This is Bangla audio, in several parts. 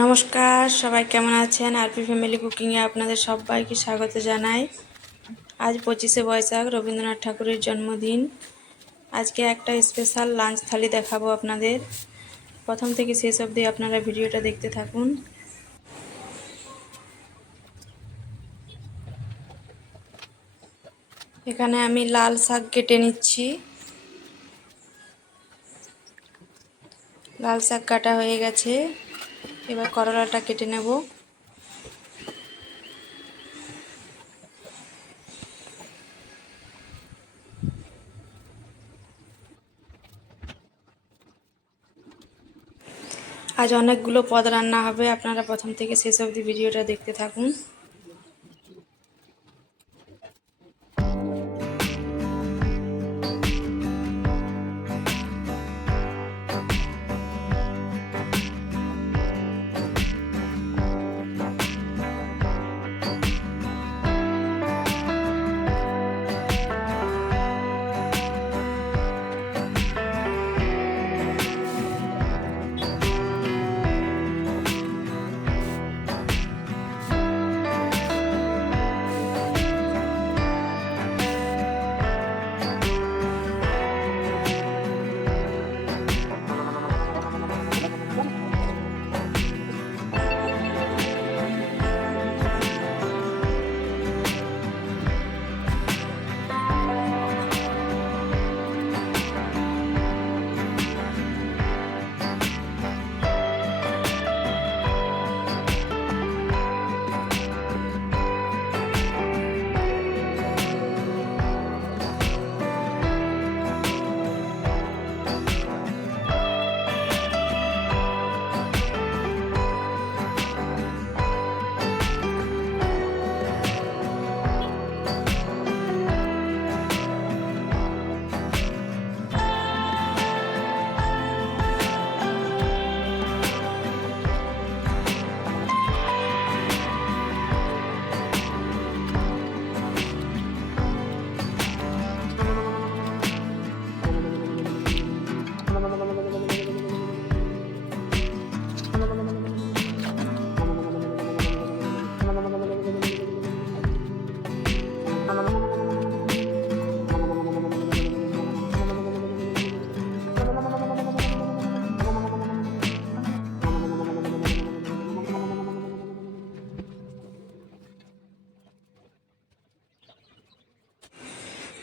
নমস্কার, সবাই কেমন আছেন? আরপি ফ্যামিলি কুকিংয়ে আপনাদের সবাইকে স্বাগত জানাই। আজ 25শে বৈশাখ, রবীন্দ্রনাথ ঠাকুরের জন্মদিন। আজকে একটা স্পেশাল লাঞ্চ থালি দেখাবো আপনাদের। প্রথম থেকে শেষ অবধি আপনারা ভিডিওটা দেখতে থাকুন। এখানে আমি লাল শাক কেটে নিচ্ছি। লাল শাক কাটা হয়ে গেছে, এবার করলাটা কেটে নেব। আজ অনেকগুলো পদ রান্না হবে, আপনারা প্রথম থেকে শেষ অবধি ভিডিওটা দেখতে থাকুন।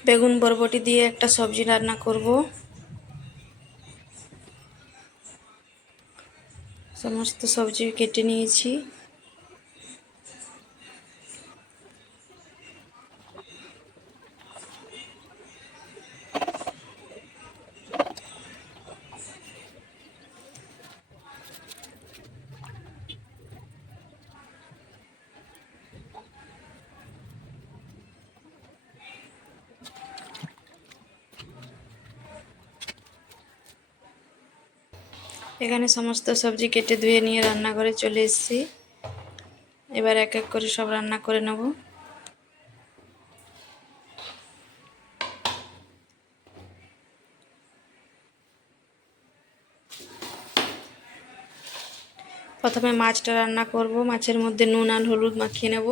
বেগুন বরবটি দিয়ে একটা সবজি রান্না করব। সমস্ত সবজি কেটে নিয়েছি। এখানে সমস্ত সবজি কেটে ধুয়ে নিয়ে রান্নাঘরে চলে এসেছি। এবার এক এক করে সব রান্না করে নেব। প্রথমে মাছটা রান্না করব। মাছের মধ্যে নুন আর হলুদ মাখিয়ে নেব।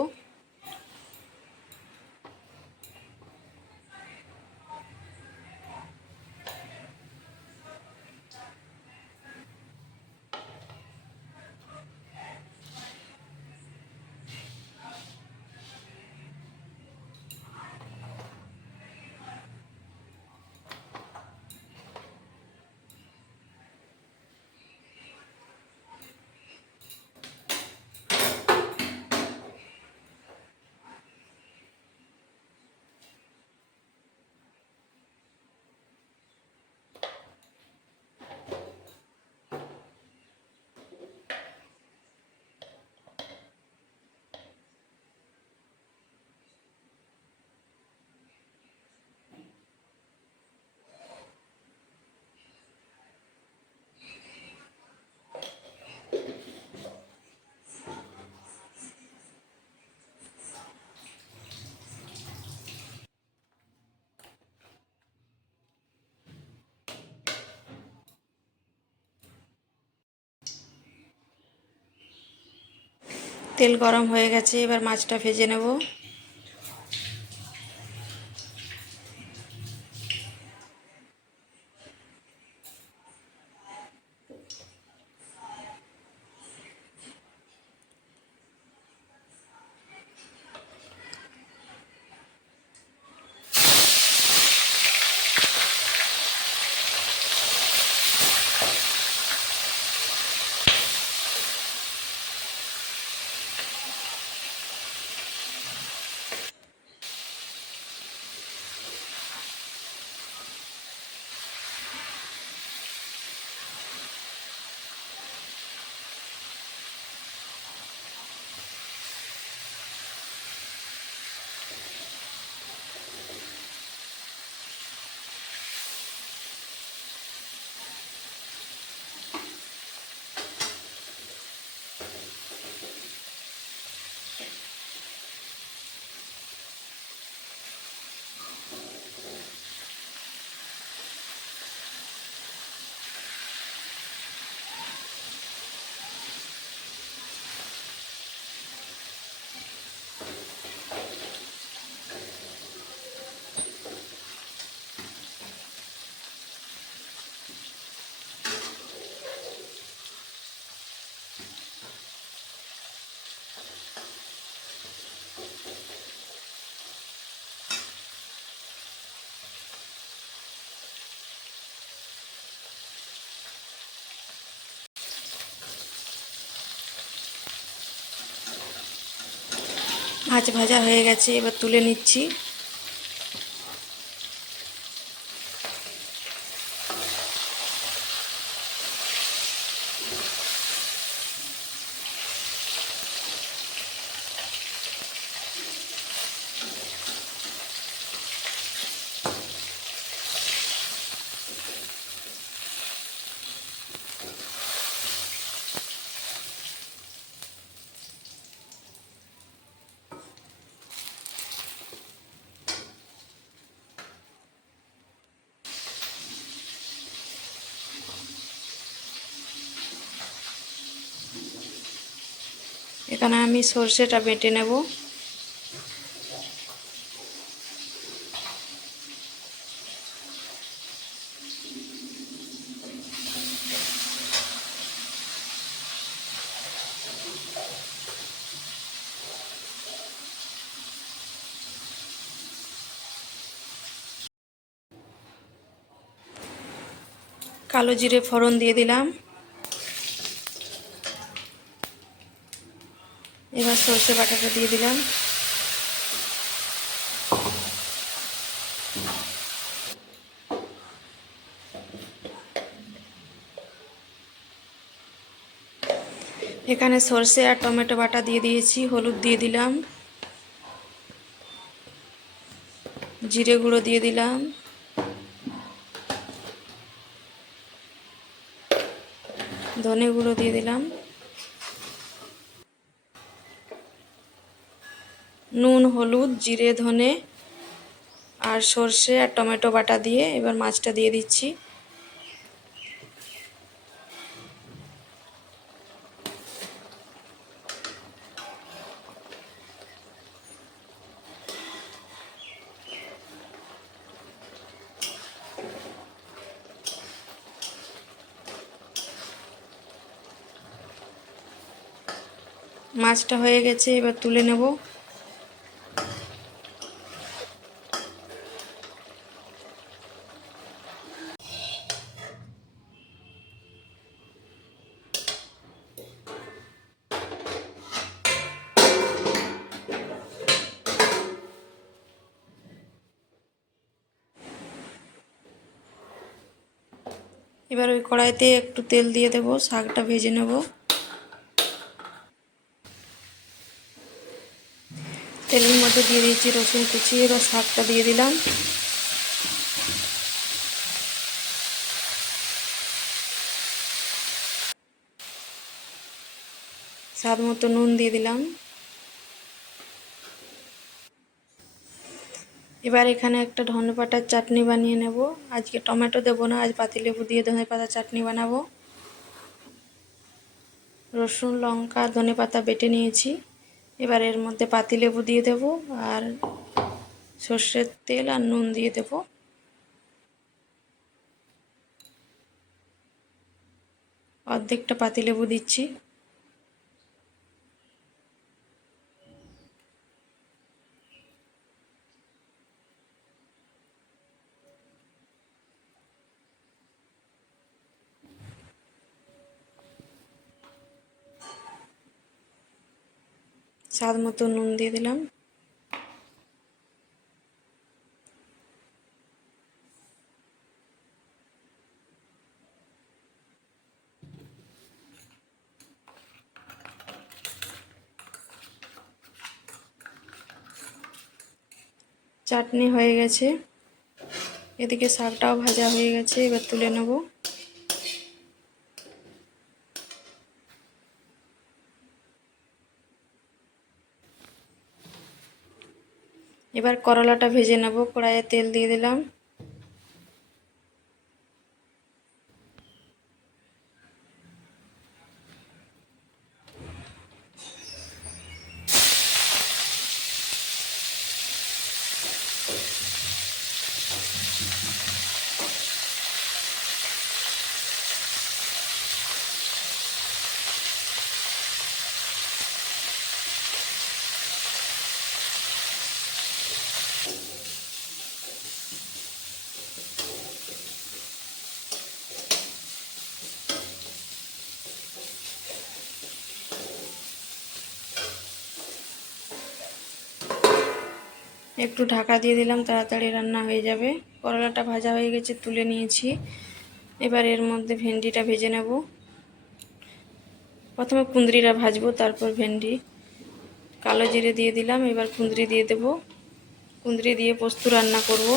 তেল গরম হয়ে গেছে, এবার মাছটা ভেজে নেব। মাছ ভাজা হয়ে গেছে, এবার তুলে নিচ্ছি। এখানে আমি সর্ষেটা বেটে নেব। কালো জিরে ফোড়ন দিয়ে দিলাম। এবার সর্ষে বাটাটা দিয়ে দিলাম। এখানে সর্ষে আর টমেটো বাটা দিয়ে দিয়েছি, হলুদ দিয়ে দিলাম, জিরে গুঁড়ো দিয়ে দিলাম, ধনে গুঁড়ো দিয়ে দিলাম, নুন, হলুদ, জিরে, ধনে আর সর্ষে আর টমেটো বাটা দিয়ে এবার মাছটা দিয়ে দিচ্ছি। মাছটা হয়ে গেছে, এবার তুলে নেব। এবার ওই কড়াইতে একটু তেল দিয়ে দেব, শাকটা ভেজে নেব। তেলের মধ্যে দিয়ে দিয়েছি রসুন কুচি, এবার শাকটা দিয়ে দিলাম। স্বাদ মতো নুন দিয়ে দিলাম। এবার এখানে একটা ধনেপাতার চাটনি বানিয়ে নেব। আজকে টমেটো দেবো না, আজ পাতিলেবু দিয়ে ধনেপাতার চাটনি বানাবো। রসুন, লঙ্কা, ধনেপাতা বেটে নিয়েছি। এবার এর মধ্যে পাতিলেবু দিয়ে দেব আর সর্ষের তেল আর নুন দিয়ে দেব। অর্ধেকটা পাতিলেবু দিচ্ছি। স্বাদ মতো নুন দিয়ে দিলাম। চাটনি হয়ে গেছে, এদিকে শাকটাও ভাজা হয়ে গেছে। এবার তুলে নেব। এবার করলাটা ভেজে নেব। কড়াইয়ে তেল দিয়ে দিলাম। একটু ঢাকা দিয়ে দিলাম, তাড়াতাড়ি রান্না হয়ে যাবে। করলাটা ভাজা হয়ে গেছে, তুলে নিয়েছি। এবার এর মধ্যে ভেন্ডিটা ভেজে নেব। প্রথমে কুঁদরিটা ভাজবো, তারপর ভেন্ডি। কালো জিরে দিয়ে দিলাম। এবার কুঁদরি দিয়ে দেব। কুঁদরি দিয়ে পোস্ত রান্না করব।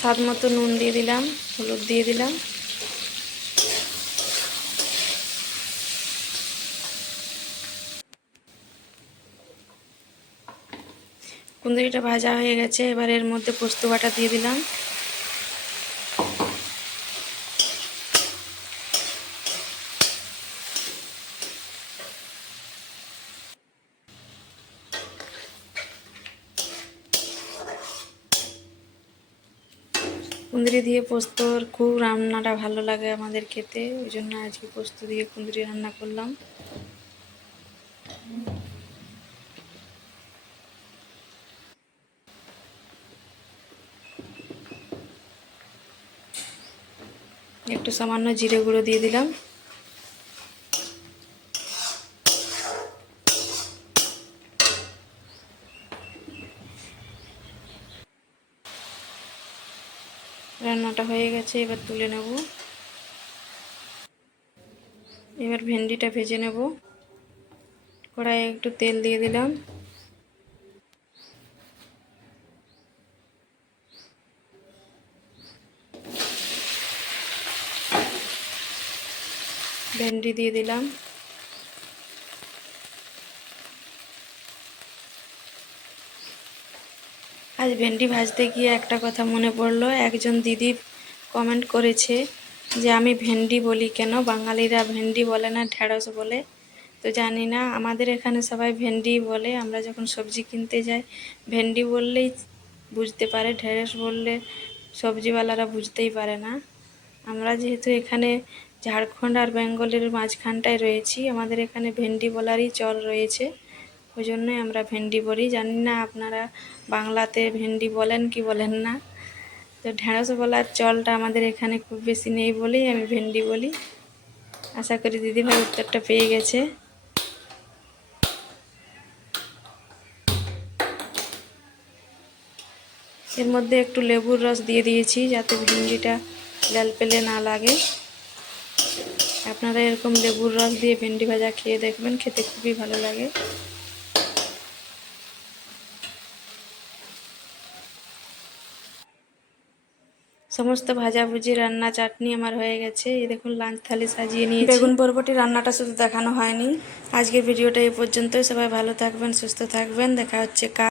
স্বাদ মতো নুন দিয়ে দিলাম, হলুদ দিয়ে দিলাম। কুঁদরিটা ভাজা হয়ে গেছে, এবার এর মধ্যে পোস্ত বাটা দিয়ে দিলাম। কুঁদরি দিয়ে পোস্তর খুব রান্নাটা ভালো লাগে আমাদের খেতে, ওই জন্য আজকে পোস্ত দিয়ে কুঁদরি রান্না করলাম। একটু সামান্য জিরে গুঁড়ো দিয়ে দিলাম। রান্নাটা হয়ে গেছে, এবার তুলে নেব। এবার ভেন্ডিটা ভেজে নেব। কড়াইয়ে একটু তেল দিয়ে দিলাম। ভেন্ডি দিয়ে দিলাম। আজ ভেন্ডি ভাজতে গিয়ে একটা কথা মনে পড়লো। একজন দিদি কমেন্ট করেছে যে আমি ভেন্ডি বলি কেন, বাঙালিরা ভেন্ডি বলে না ঢেঁড়স বলে। তো জানি না, আমাদের এখানে সবাই ভেন্ডি বলে। আমরা যখন সবজি কিনতে যাই ভেন্ডি বললেই বুঝতে পারে, ঢেঁড়স বললে সবজিওয়ালারা বুঝতেই পারে না। আমরা যেহেতু এখানে ঝাড়খণ্ড আর বেঙ্গলের মাঝখানটায় রয়েছি, আমাদের এখানে ভেন্ডি বলারই চল রয়েছে, ওই জন্যই আমরা ভেন্ডি বলি। জানি না আপনারা বাংলাতে ভেন্ডি বলেন কি বলেন না। তো ঢেঁড়স বলার চলটা আমাদের এখানে খুব বেশি নেই বলেই আমি ভেন্ডি বলি। আশা করি দিদিভাই উত্তরটা পেয়ে গেছে। এর মধ্যে একটু লেবুর রস দিয়ে দিয়েছি যাতে ভেন্ডিটা লালপেলে না লাগে। আপনারা এরকম লেবুর রস দিয়ে ভেন্ডি ভাজা খেয়ে দেখবেন, খেতে খুবই ভালো লাগে। সমস্ত ভাজাভুজি রান্না চাটনি আমার হয়ে গেছে। এই দেখুন লাঞ্চ থালি সাজিয়ে নিয়েছি। বেগুন বরবটি রান্নাটা শুধু দেখানো হয়নি। আজকের ভিডিওটা এই পর্যন্তই। সবাই ভালো থাকবেন, সুস্থ থাকবেন। দেখা হচ্ছে